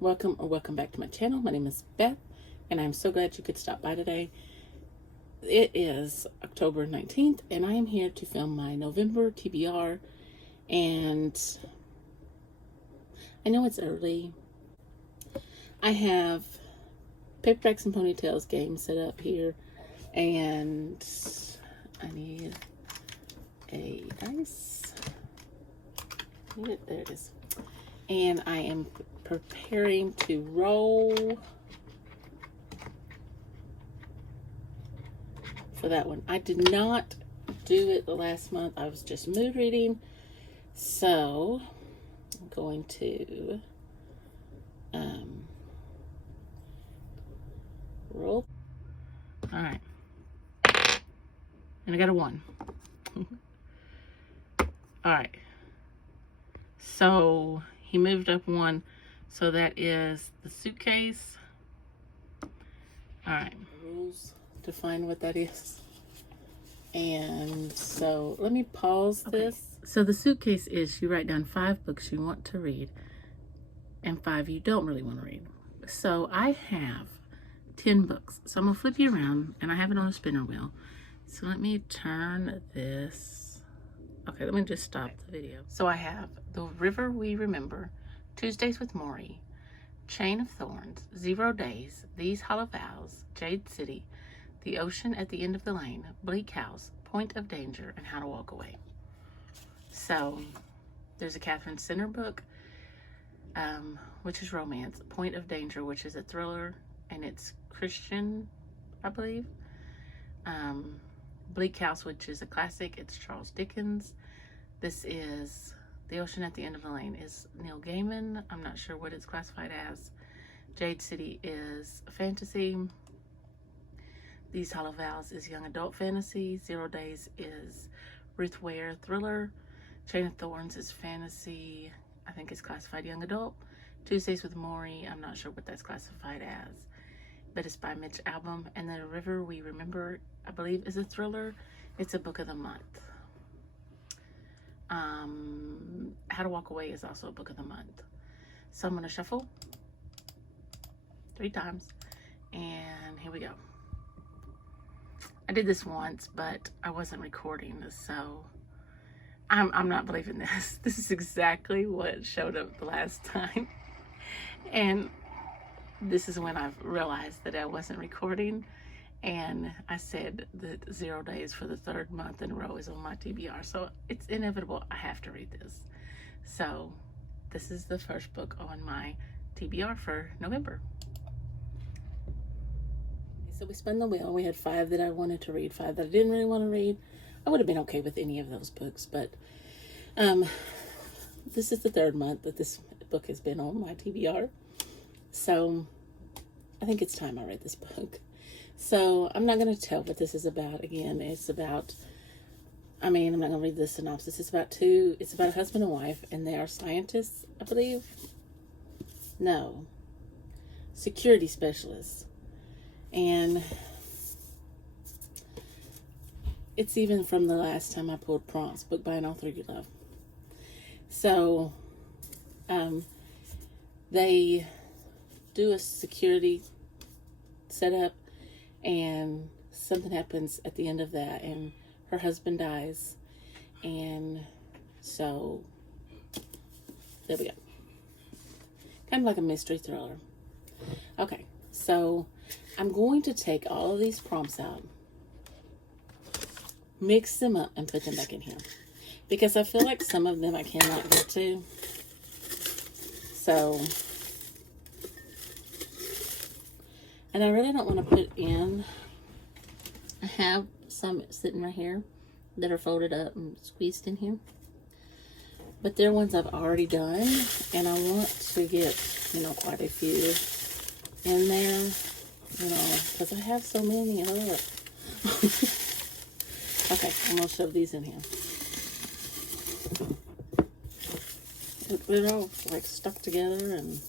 Welcome back to my channel. My name is Beth, and I'm so glad you could stop by today. It is October 19th, and I am here to film my November TBR, and I know it's early. I have paperbacks and ponytails game set up here, and I need a dice. There it is. And I am preparing to roll for that one. I did not do it the last month. I was just mood reading. So I'm going to roll. All right. And I got a 1. All right. So he moved up 1. So that is the suitcase. All right. Rules to find what that is. And so let me pause this. So the suitcase is you write down 5 books you want to read and 5 you don't really want to read. So I have 10 books. So I'm going to flip you around, and I have it on a spinner wheel. So let me turn this. Okay, let me just stop the video. So I have The River We Remember, Tuesdays with Maury, Chain of Thorns, 0 Days, These Hollow Vows, Jade City, The Ocean at the End of the Lane, Bleak House, Point of Danger, and How to Walk Away. So there's a Catherine Center book, which is romance, Point of Danger, which is a thriller, and it's Christian, I believe. Bleak House, which is a classic, it's Charles Dickens. This is The Ocean at the End of the Lane is Neil Gaiman. I'm not sure what it's classified as. Jade City is fantasy. These Hollow Vows is young adult fantasy. 0 Days is Ruth Ware thriller. Chain of Thorns is fantasy. I think it's classified young adult. Tuesdays with Maury, I'm not sure what that's classified as, but it's by Mitch Albom. And The River We Remember, I believe, is a thriller. It's a book of the month. How to Walk Away is also a book of the month. So I'm going to shuffle 3 times, and here we go. I did this once, but I wasn't recording this, so I'm not believing this. This is exactly what showed up the last time. And this is when I've realized that I wasn't recording, and I said that 0 Days for the 3rd month in a row is on my TBR, so it's inevitable I have to read this. So this is the first book on my TBR for November. So we spun the wheel. We had 5 that I wanted to read, 5 that I didn't really want to read. I would have been okay with any of those books, but this is the 3rd month that this book has been on my TBR. So I think it's time I read this book. So I'm not going to tell what this is about. Again, it's about, I'm not going to read the synopsis. It's about a husband and wife, and they are scientists, I believe. No. Security specialists. And it's even from the last time I pulled prompts, Book by an Author You Love. So, they do a security setup, and something happens at the end of that, and her husband dies, and so there we go. Kind of like a mystery thriller. Okay, so I'm going to take all of these prompts out, mix them up, and put them back in here, because I feel like some of them I cannot get to. So, and I really don't want to put in, I have some sitting right here that are folded up and squeezed in here, but they're ones I've already done, and I want to get, quite a few in there, because I have so many. Look. Okay, I'm going to shove these in here. They're all like stuck together, and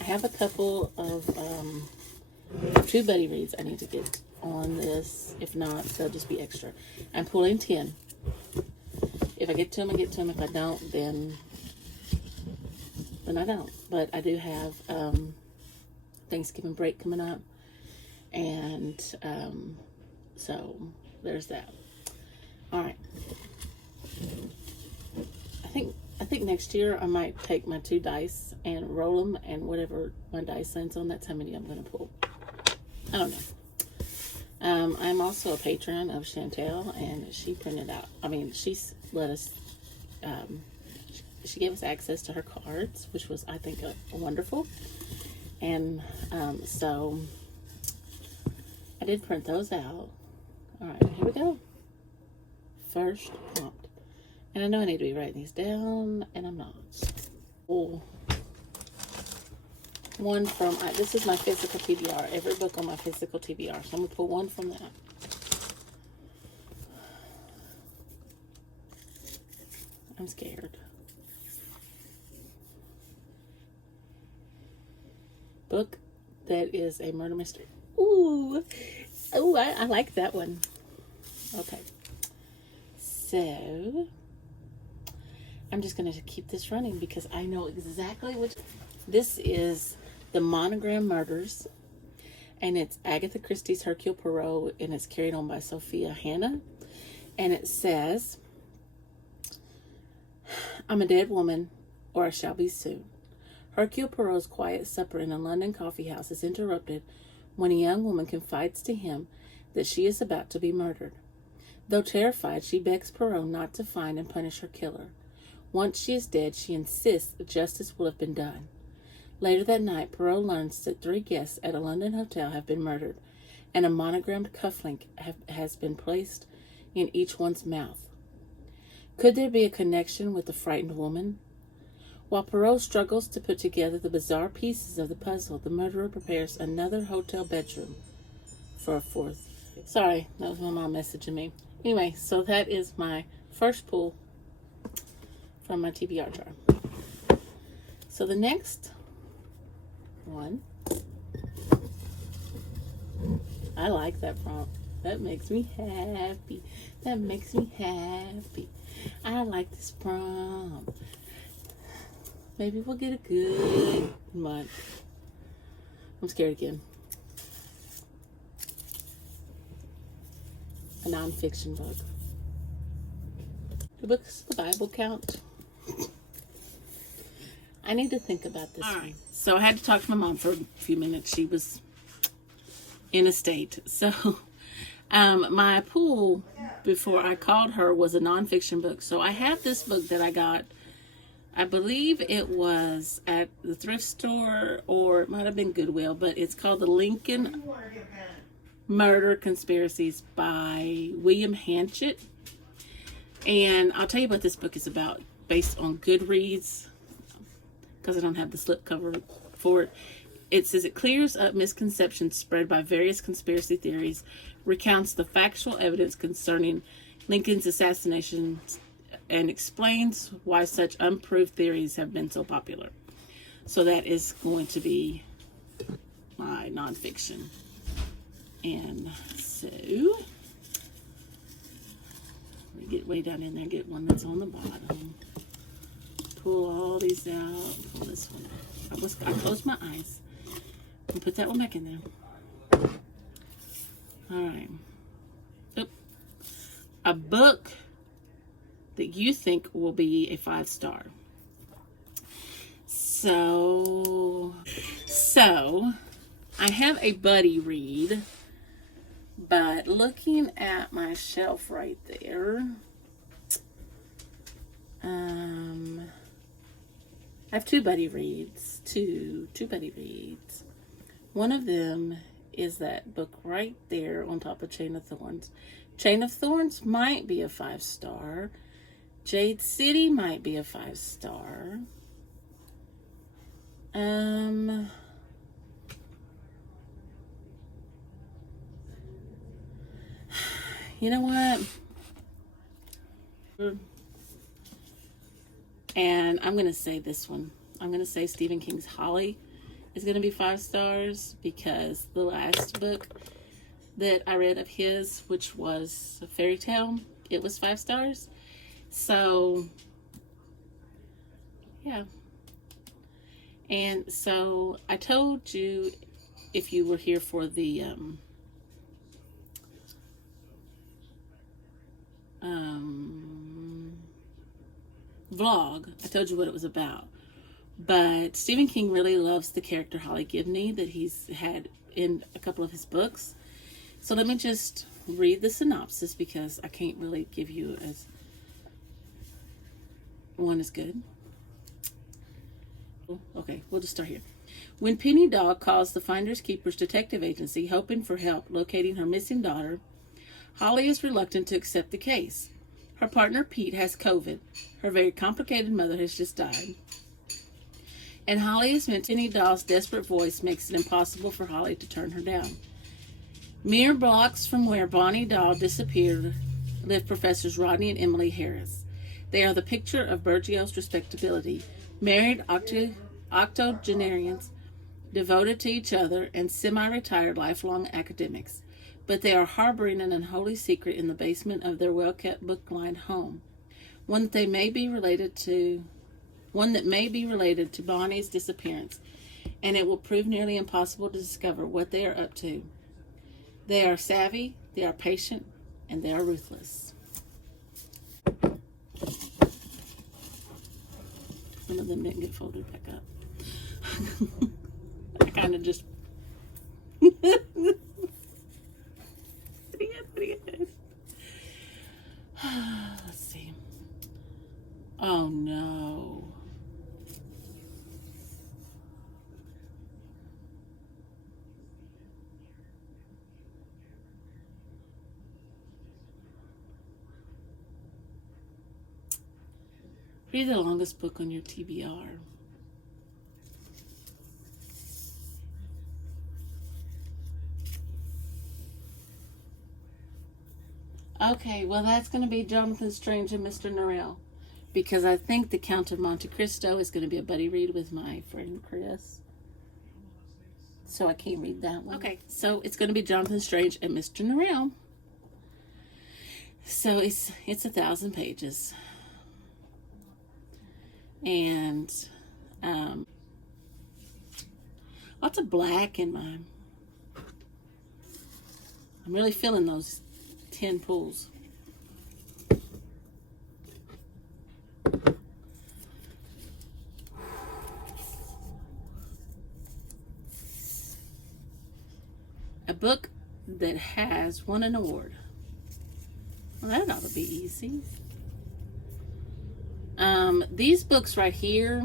I have a couple of 2 buddy reads I need to get on this. If not, they'll just be extra. I'm pulling 10. If I get to them, I get to them. If I don't, then I don't. But I do have Thanksgiving break coming up, and so there's that. All right. I think next year I might take my 2 dice and roll them, and whatever my dice lands on, that's how many I'm going to pull. I don't know. I'm also a patron of Chantel, and she printed out, she's let us, she gave us access to her cards, which was, I think, wonderful. And so I did print those out. All right, here we go. First prompt. And I know I need to be writing these down, and I'm not. Oh. One from, this is my physical TBR. Every book on my physical TBR. So I'm going to pull one from that. I'm scared. Book that is a murder mystery. Ooh. Ooh, I like that one. Okay. So I'm just going to keep this running because I know exactly which. This is The Monogram Murders, and it's Agatha Christie's Hercule Poirot, and it's carried on by Sophia Hannah. And it says, I'm a dead woman, or I shall be soon. Hercule Poirot's quiet supper in a London coffee house is interrupted when a young woman confides to him that she is about to be murdered. Though terrified, she begs Poirot not to find and punish her killer. Once she is dead, she insists that justice will have been done. Later that night, Poirot learns that 3 guests at a London hotel have been murdered, and a monogrammed cufflink has been placed in each one's mouth. Could there be a connection with the frightened woman? While Poirot struggles to put together the bizarre pieces of the puzzle, the murderer prepares another hotel bedroom for a 4th. Sorry, that was my mom messaging me. Anyway, so that is my first pull from my TBR jar. So the next one, I like that prompt. That makes me happy. That makes me happy. I like this prompt. Maybe we'll get a good month. I'm scared again. A nonfiction book. Do books of the Bible count? I need to think about this. All right. So I had to talk to my mom for a few minutes. She was in a state. So my pull before I called her was a nonfiction book. So I have this book that I got, I believe it was at the thrift store, or it might have been Goodwill, but it's called The Lincoln Murder Conspiracies by William Hanchett. And I'll tell you what this book is about, based on Goodreads, because I don't have the slipcover for it. It says it clears up misconceptions spread by various conspiracy theories, recounts the factual evidence concerning Lincoln's assassination, and explains why such unproved theories have been so popular. So that is going to be my nonfiction. And so we get way down in there, get one that's on the bottom. Pull all these out. Pull this one out. I closed my eyes and put that one back in there. All right. Oop. A book that you think will be a 5-star. So I have a buddy read, but looking at my shelf right there, I have two buddy reads. Two buddy reads. One of them is that book right there on top of Chain of Thorns. Chain of Thorns might be a 5-star. Jade City might be a 5-star. You know what? And I'm going to say this one. I'm going to say Stephen King's Holly is going to be 5 stars, because the last book that I read of his, which was a fairy tale, it was 5 stars. So, yeah. And so I told you, if you were here for the vlog, I told you what it was about. But Stephen King really loves the character Holly Gibney that he's had in a couple of his books. So let me just read the synopsis, because I can't really give you as one is good. Okay, we'll just start here. When Penny Dog calls the Finders Keepers Detective Agency hoping for help locating her missing daughter, Holly is reluctant to accept the case. Her partner Pete has COVID. Her very complicated mother has just died. And Holly is meant Penny Dog's desperate voice makes it impossible for Holly to turn her down. Mere blocks from where Bonnie Dahl disappeared live Professors Rodney and Emily Harris. They are the picture of Burgio's respectability, married octogenarians, devoted to each other, and semi-retired lifelong academics. But they are harboring an unholy secret in the basement of their well-kept book-lined home, one that may be related to Bonnie's disappearance, and it will prove nearly impossible to discover what they are up to. They are savvy, they are patient, and they are ruthless. Some of them didn't get folded back up. I kind of just... Pretty good. Let's see. Oh, no. Read the longest book on your TBR. Okay, well, that's going to be Jonathan Strange and Mr. Norrell, because I think The Count of Monte Cristo is going to be a buddy read with my friend Chris. So I can't read that one. Okay, so it's going to be Jonathan Strange and Mr. Norrell. So it's 1,000 pages. And lots of black in mine. I'm really feeling those 10 pulls. A book that has won an award. Well, that ought to be easy. These books right here,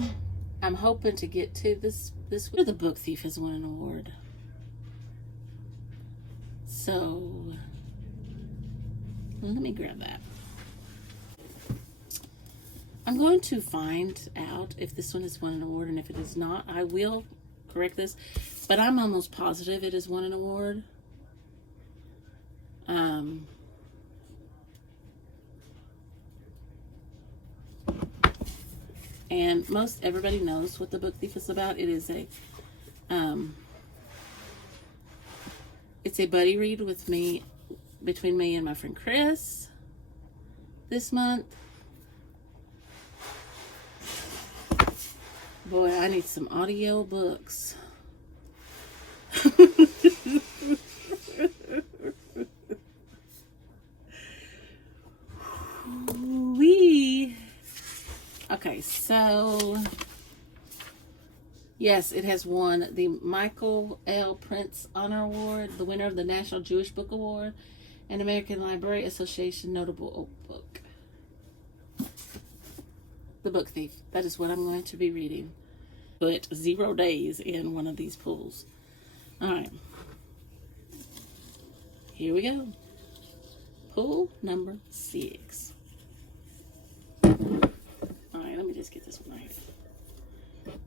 I'm hoping to get to this The Book Thief has won an award. So let me grab that. I'm going to find out if this one has won an award, and if it is not, I will correct this, but I'm almost positive it has won an award. And most everybody knows what The Book Thief is about. It is it's a buddy read with me, between me and my friend Chris this month. Boy, I need some audio books. Wee. Okay, so yes, it has won the Michael L. Prince Honor Award, the winner of the National Jewish Book Award, and American Library Association Notable Oak Book. The Book Thief. That is what I'm going to be reading. Put 0 days in one of these pools. Alright. Here we go. Pool number 6. Alright, let me just get this one right.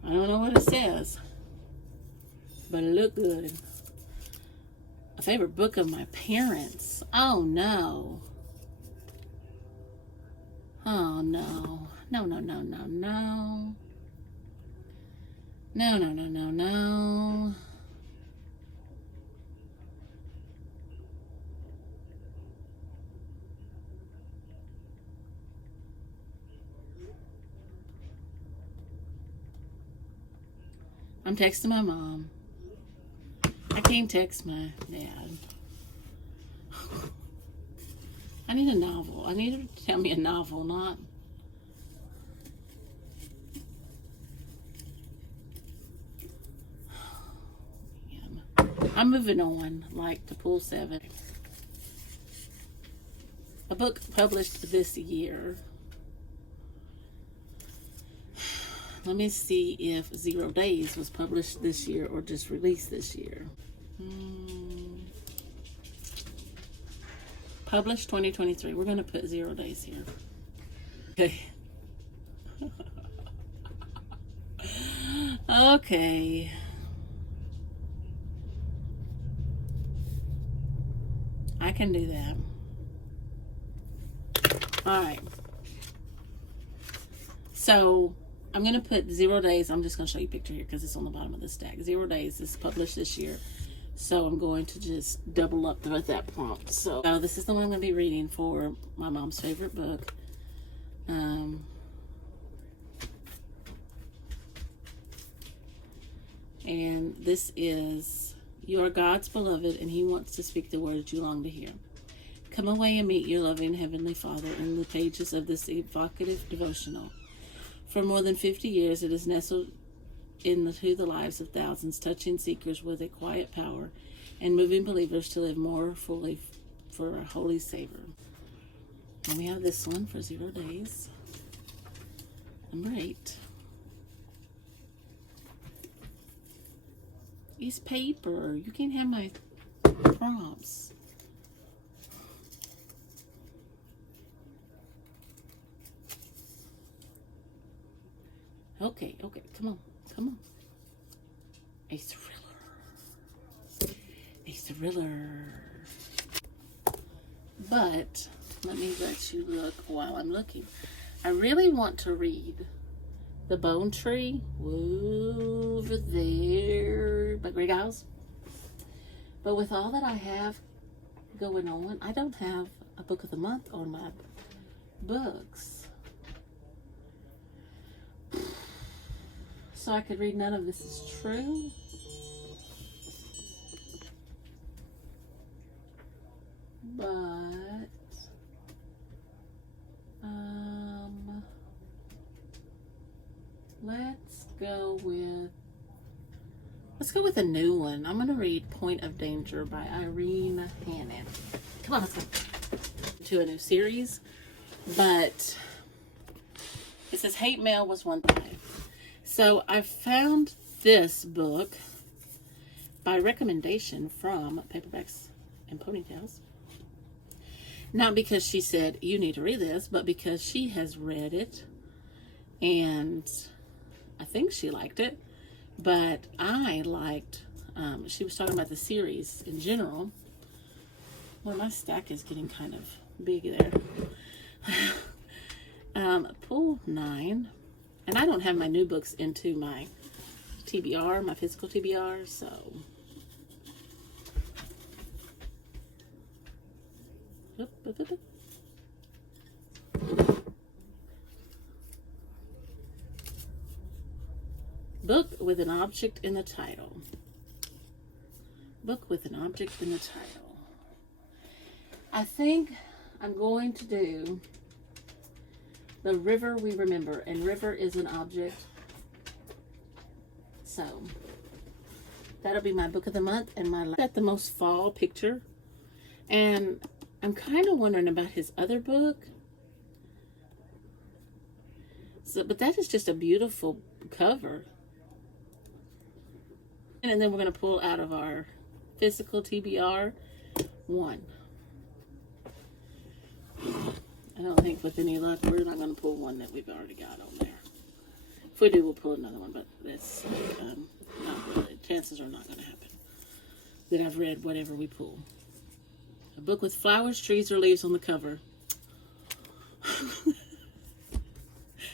I don't know what it says, but it looked good. A favorite book of my parents. Oh no. Oh no. No, no, no, no, no. No, no, no, no, no. I'm texting my mom. I can't text my dad. I need a novel. I need her to tell me a novel, not... I'm moving on, like to Pool 7. A book published this year. Let me see if 0 Days was published this year or just released this year. Published 2023. We're going to put 0 Days here. Okay. Okay. I can do that. Alright. So, I'm going to put 0 Days. I'm just going to show you a picture here because it's on the bottom of the stack. 0 Days is published this year. So, I'm going to just double up with that prompt. So, this is the one I'm going to be reading for my mom's favorite book. And this is, "You are God's beloved, and He wants to speak the words you long to hear. Come away and meet your loving Heavenly Father in the pages of this evocative devotional. For more than 50 years, it has nestled into the lives of thousands, touching seekers with a quiet power and moving believers to live more fully for our Holy Savior." And we have this one for 0 Days. Number 8. It's paper. You can't have my prompts. Okay, come on. A thriller. A thriller. But, let me let you look while I'm looking. I really want to read The Bone Tree over there by Greg Giles. But with all that I have going on, I don't have a book of the month on my books. So I could read None of This Is True. But let's go with a new one. I'm gonna read Point of Danger by Irene Hannon. Come on, let's go to a new series. But it says hate mail was one thing. So I found this book by recommendation from Paperbacks and Ponytails. Not because she said, you need to read this, but because she has read it. And I think she liked it. But I liked, she was talking about the series in general. Well, my stack is getting kind of big there. Pool 9. And I don't have my new books into my TBR, my physical TBR, so. Book with an object in the title. Book with an object in the title. I think I'm going to do The River We Remember, and river is an object. So that'll be my book of the month, and my got the most fall picture. And I'm kind of wondering about his other book. So, but that is just a beautiful cover. And then we're going to pull out of our physical TBR one. I don't think with any luck we're not going to pull one that we've already got on there. If we do, we'll pull another one, but that's not really. Chances are not going to happen that I've read whatever we pull. A book with flowers, trees, or leaves on the cover.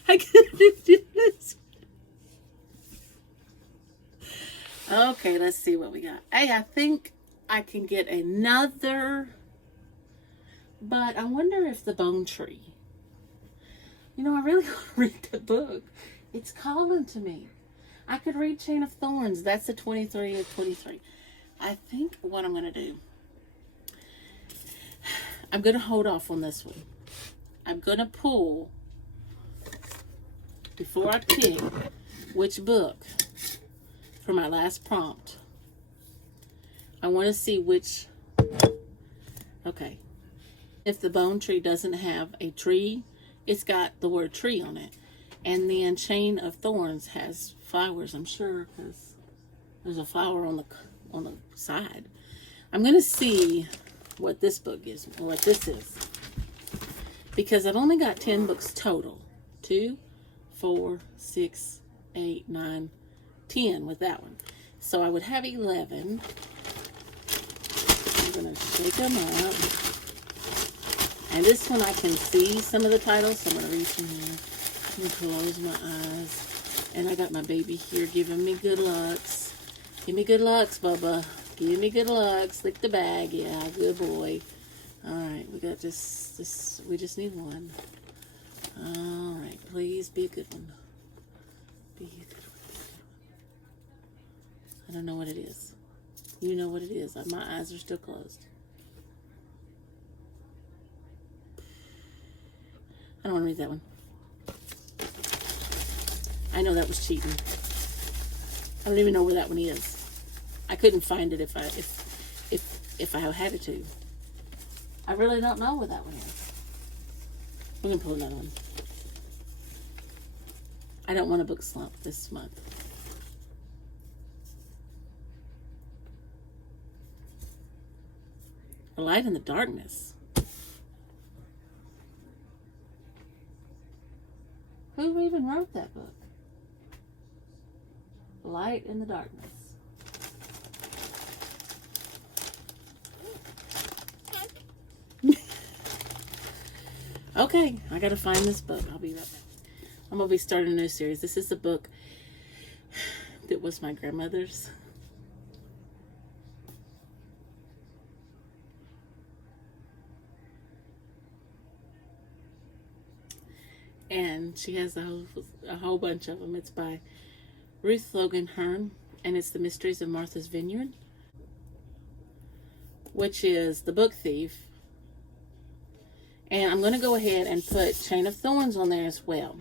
I can't do this. Okay, let's see what we got. Hey, I think I can get another, but I wonder if The Bone Tree. You know, I really want to read the book. It's calling to me. I could read Chain of Thorns. That's a 23 of 23. I think what I'm going to do, I'm going to hold off on this one. I'm going to pull, before I pick which book for my last prompt, I want to see which, okay. If the bone tree doesn't have a tree, it's got the word tree on it. And then Chain of Thorns has flowers, I'm sure, because there's a flower on the side. I'm going to see what this book is, or what this is. Because I've only got 10 books total. 2, 4, 6, 8, 9, 10 with that one. So I would have 11. I'm going to shake them up. And this one I can see some of the titles, so I'm going to reach in here. I'm going to close my eyes. And I got my baby here giving me good looks. Give me good looks, Bubba. Give me good looks. Lick the bag. Yeah, good boy. Alright, we got this. We just need one. Alright, please be a good one. Be a good one. I don't know what it is. You know what it is. My eyes are still closed. I don't want to read that one. I know that was cheating. I don't even know where that one is. I couldn't find it if I had it to. I really don't know where that one is. We're gonna pull another one. I don't want a book slump this month. A Light in the Darkness. Who even wrote that book? Light in the Darkness. Okay, I gotta find this book. I'll be right back. I'm gonna be starting a new series. This is the book that was my grandmother's. And she has a whole bunch of them. It's by Ruth Logan Hearn, and it's The Mysteries of Martha's Vineyard, which is The Book Thief. And I'm going to go ahead and put Chain of Thorns on there as well.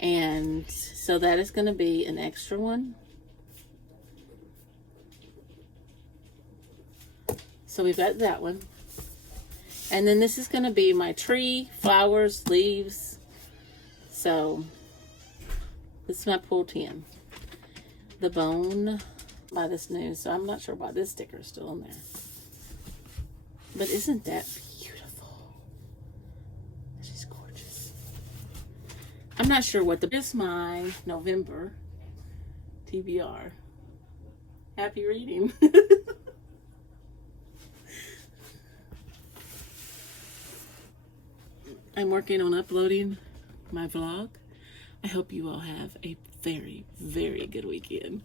And so that is going to be an extra one. So we've got that one. And then this is going to be my tree, flowers, leaves. So this is my pool 10. The bone by this new. So I'm not sure why this sticker is still on there. But isn't that beautiful? She's gorgeous. I'm not sure what this is my November TBR. Happy reading. I'm working on uploading my vlog. I hope you all have a very, very good weekend.